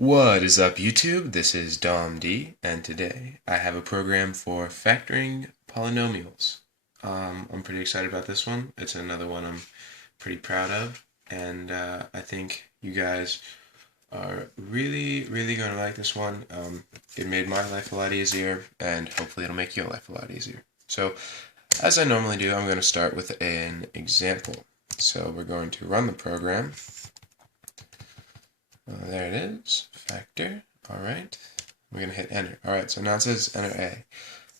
What is up, YouTube? This is Dom D, and today I have a program for factoring polynomials. I'm pretty excited about this one. It's another one I'm pretty proud of, and I think you guys are really going to like this one. It made my life a lot easier, and hopefully it'll make your life a lot easier. So, as I normally do, I'm going to start with an example. So we're going to run the program. There it is, factor. All right, we're gonna hit enter. All right, so now it says enter A,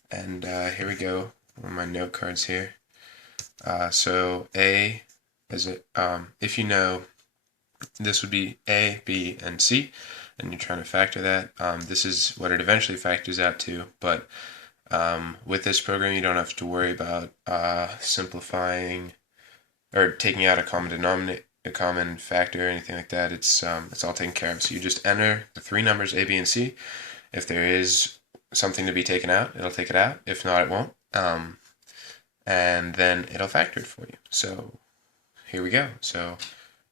and here we go. One of my note cards here. So A is it? If you know, this would be A, B, and C, and you're trying to factor that. This is what it eventually factors out to, but with this program, you don't have to worry about simplifying or taking out a common denominator, a common factor or anything like that. It's all taken care of. So you just enter the three numbers A, B, and C. If there is something to be taken out, it'll take it out. If not, it won't. And then it'll factor it for you. So here we go. So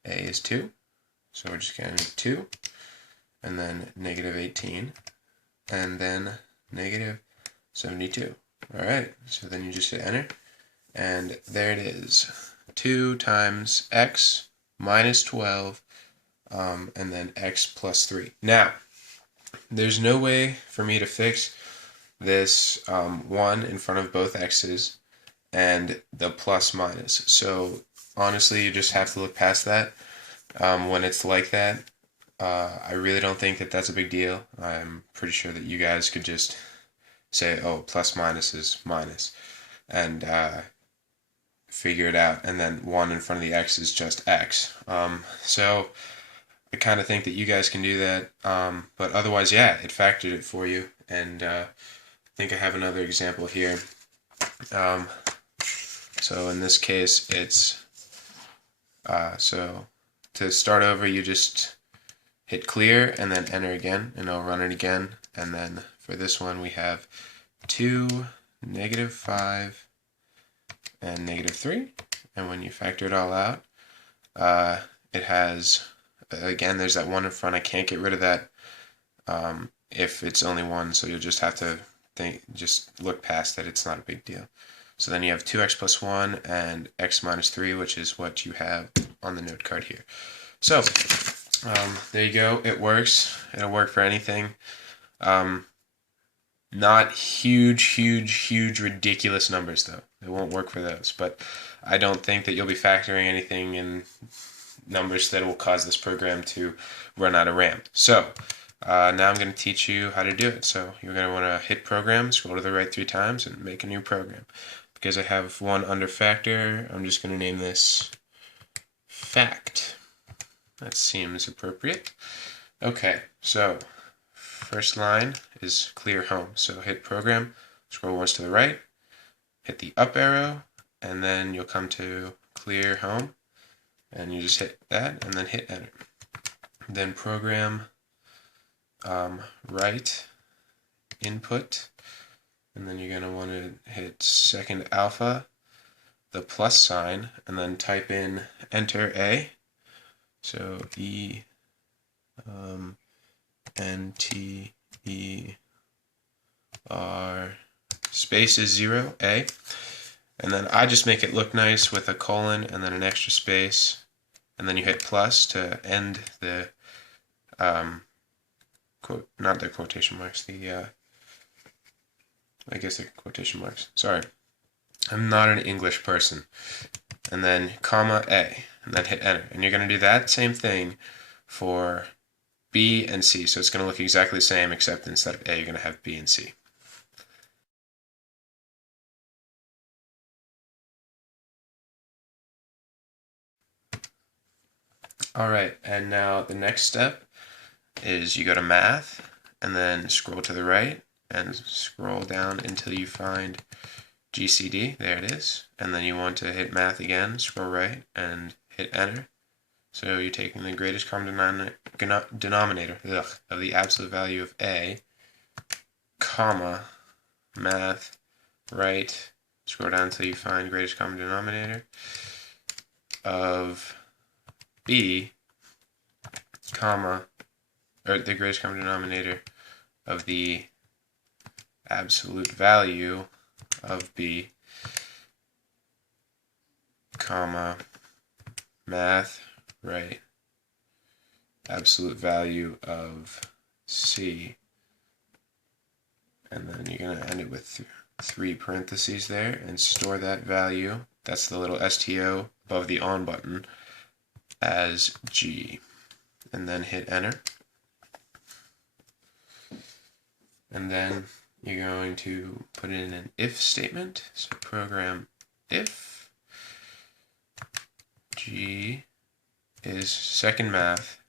A is 2. So we're just going to 2. And then negative 18. And then negative 72. All right. So then you just hit enter. And there it is. 2 times x minus 12, and then x plus 3. Now, there's no way for me to fix this 1 in front of both x's and the plus minus. So, honestly, you just have to look past that when it's like that. I really don't think that that's a big deal. I'm pretty sure that you guys could just say, oh, plus minus is minus, and figure it out, and then 1 in front of the x is just x. So I kind of think that you guys can do that, but otherwise, yeah, it factored it for you, and I think I have another example here. So in this case, it's, so to start over, you just hit clear and then enter again, and it'll run it again, and then for this one, we have 2, negative 5, and negative 3, and when you factor it all out, it has, again, there's that 1 in front. I can't get rid of that if it's only 1, so you'll just have to just look past that. It's not a big deal. So then you have 2x plus 1 and x minus 3, which is what you have on the note card here. So there you go. It works. It'll work for anything. Not huge, ridiculous numbers, though. It won't work for those. But I don't think that you'll be factoring anything in numbers that will cause this program to run out of RAM. So now I'm going to teach you how to do it. So you're going to want to hit program, scroll to the right 3 times, and make a new program. Because I have one under factor, I'm just going to name this fact. That seems appropriate. Okay, so first line is clear home. So hit program, scroll once to the right, hit the up arrow, and then you'll come to clear home, and you just hit that, and then hit enter. Then program write input, and then you're going to want to hit second alpha, the plus sign, and then type in enter A. So E N T E R space is 0 A, and then I just make it look nice with a colon and then an extra space, and then you hit plus to end the quote, not the quotation marks, the I guess the quotation marks. Sorry, I'm not an English person. And then comma A, and then hit enter, and you're going to do that same thing for B and C. So it's going to look exactly the same, except instead of A, you're going to have B and C. All right, and now the next step is you go to math, and then scroll to the right, and scroll down until you find GCD. There it is. And then you want to hit math again, scroll right, and hit enter. So you're taking the greatest common denominator of the absolute value of A, comma, math, right, scroll down until you find greatest common denominator of B, comma, or the greatest common denominator of the absolute value of B, comma, math, right, absolute value of C, and then you're going to end it with 3 parentheses there and store that value, that's the little STO above the on button, as G, and then hit enter. And then you're going to put in an if statement, so program if G is second math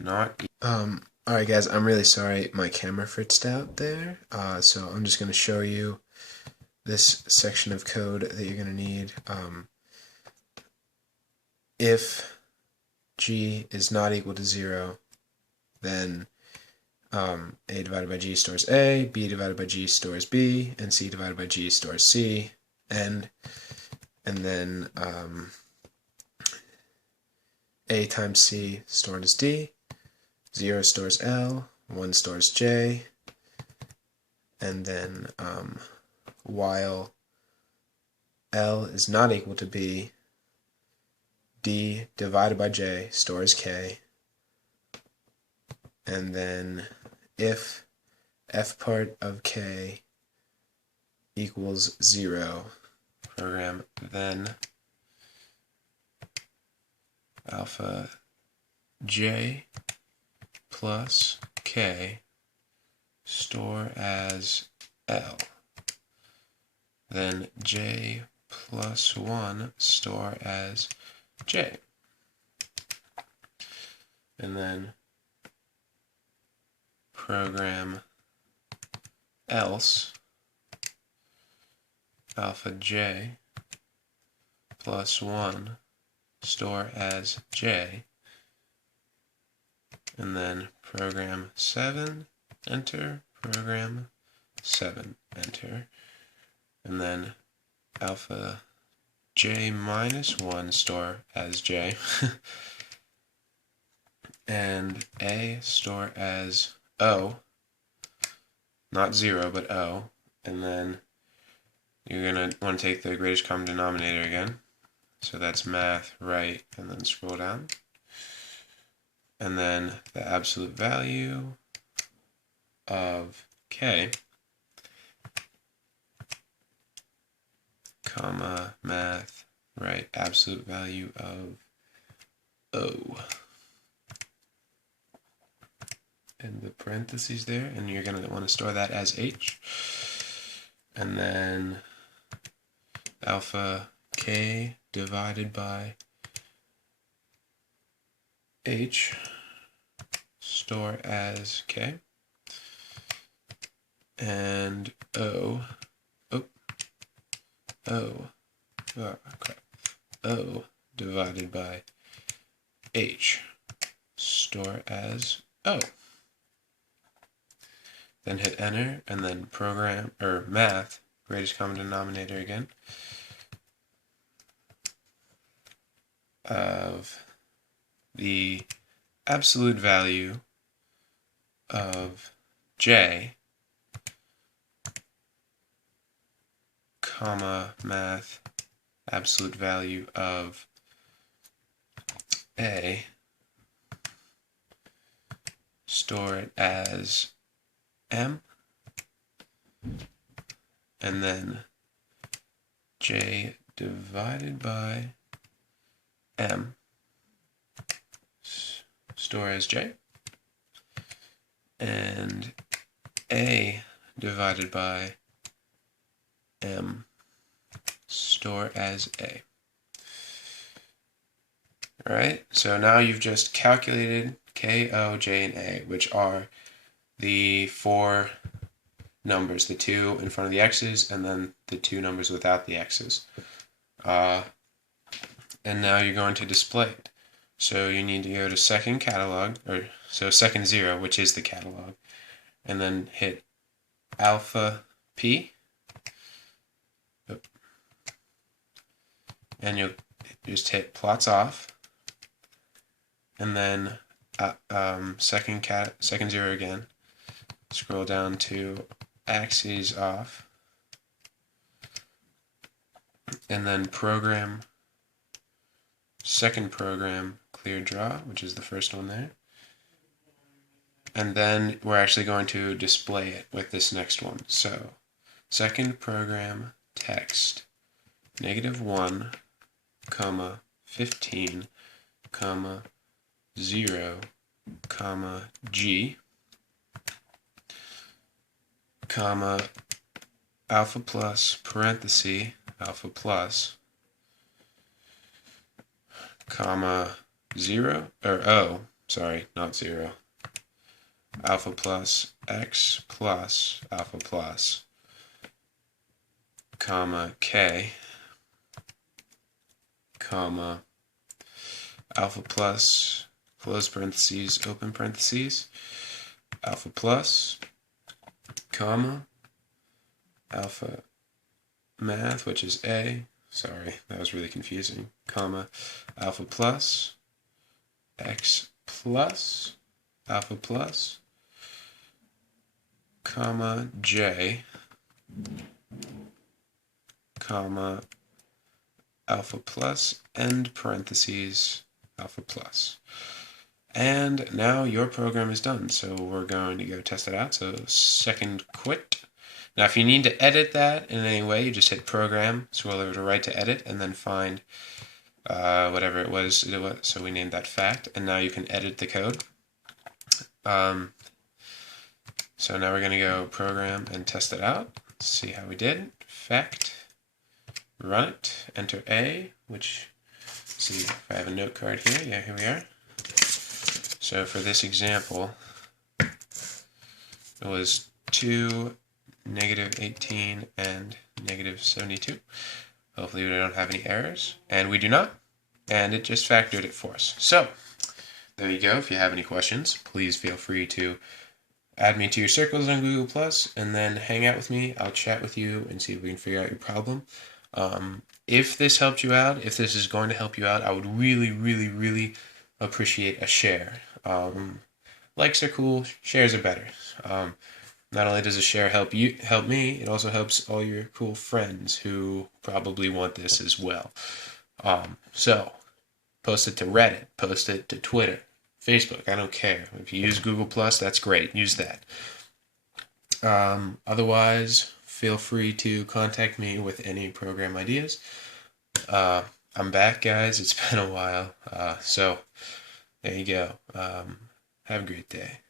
not alright guys, I'm really sorry my camera fritzed out there, so I'm just going to show you this section of code that you're going to need. If G is not equal to 0, then A divided by G stores A, B divided by G stores B, and C divided by G stores C, and then A times C stored as D, 0 stores L, 1 stores J, and then while L is not equal to B, D divided by J stores K, and then if f part of K equals 0, program then alpha J plus K store as L, then J plus 1 store as J, and then program else alpha J plus 1 store as J, and then program 7 enter, program 7 enter, and then alpha J minus 1 store as J, and A store as O, not 0 but O, and then you're going to want to take the greatest common denominator again, so that's math, right, and then scroll down, and then the absolute value of K, comma, math, right, absolute value of O, and the parentheses there, and you're going to want to store that as H, and then alpha K divided by H store as K, and O divided by H store as O. Then hit enter, and then program, or math, greatest common denominator again, of the absolute value of J, comma, math, absolute value of A, store it as M, and then J divided by M, store as J, and A divided by M, store as A. Alright, so now you've just calculated K, O, J, and A, which are the 4 numbers, the 2 in front of the x's, and then the 2 numbers without the x's. And now you're going to display it. So you need to go to second catalog, or so second 0, which is the catalog, and then hit alpha P, and you'll just hit plots off, and then second zero again. Scroll down to axes off, and then program, second program, clear draw, which is the first one there. And then we're actually going to display it with this next one. So second program text -1, 15, 0, G, alpha plus parenthesis alpha plus, 0, or O, sorry, not 0, alpha plus x plus alpha plus, K, alpha plus, close parentheses, open parentheses, alpha plus, alpha math, which is A, sorry, that was really confusing, alpha plus, x plus, alpha plus, J, alpha plus, end parentheses, alpha plus. And now your program is done, so we're going to go test it out. So second quit. Now if you need to edit that in any way, you just hit program, scroll over to right to edit, and then find whatever it was. So we named that fact, and now you can edit the code. So now we're going to go program and test it out. Let's see how we did. Fact, run it, enter A, which, see if I have a note card here. Yeah, here we are. So for this example, it was 2, -18, and -72. Hopefully we don't have any errors, and we do not, and it just factored it for us. So there you go. If you have any questions, please feel free to add me to your circles on Google+, and then hang out with me. I'll chat with you and see if we can figure out your problem. If this helped you out, if this is going to help you out, I would really, really, really appreciate a share. Likes are cool, shares are better. Not only does a share help me, it also helps all your cool friends who probably want this as well. So post it to Reddit, post it to Twitter, Facebook, I don't care. If you use Google+, that's great. Use that. Otherwise, feel free to contact me with any program ideas. I'm back, guys. It's been a while. So there you go. Have a great day.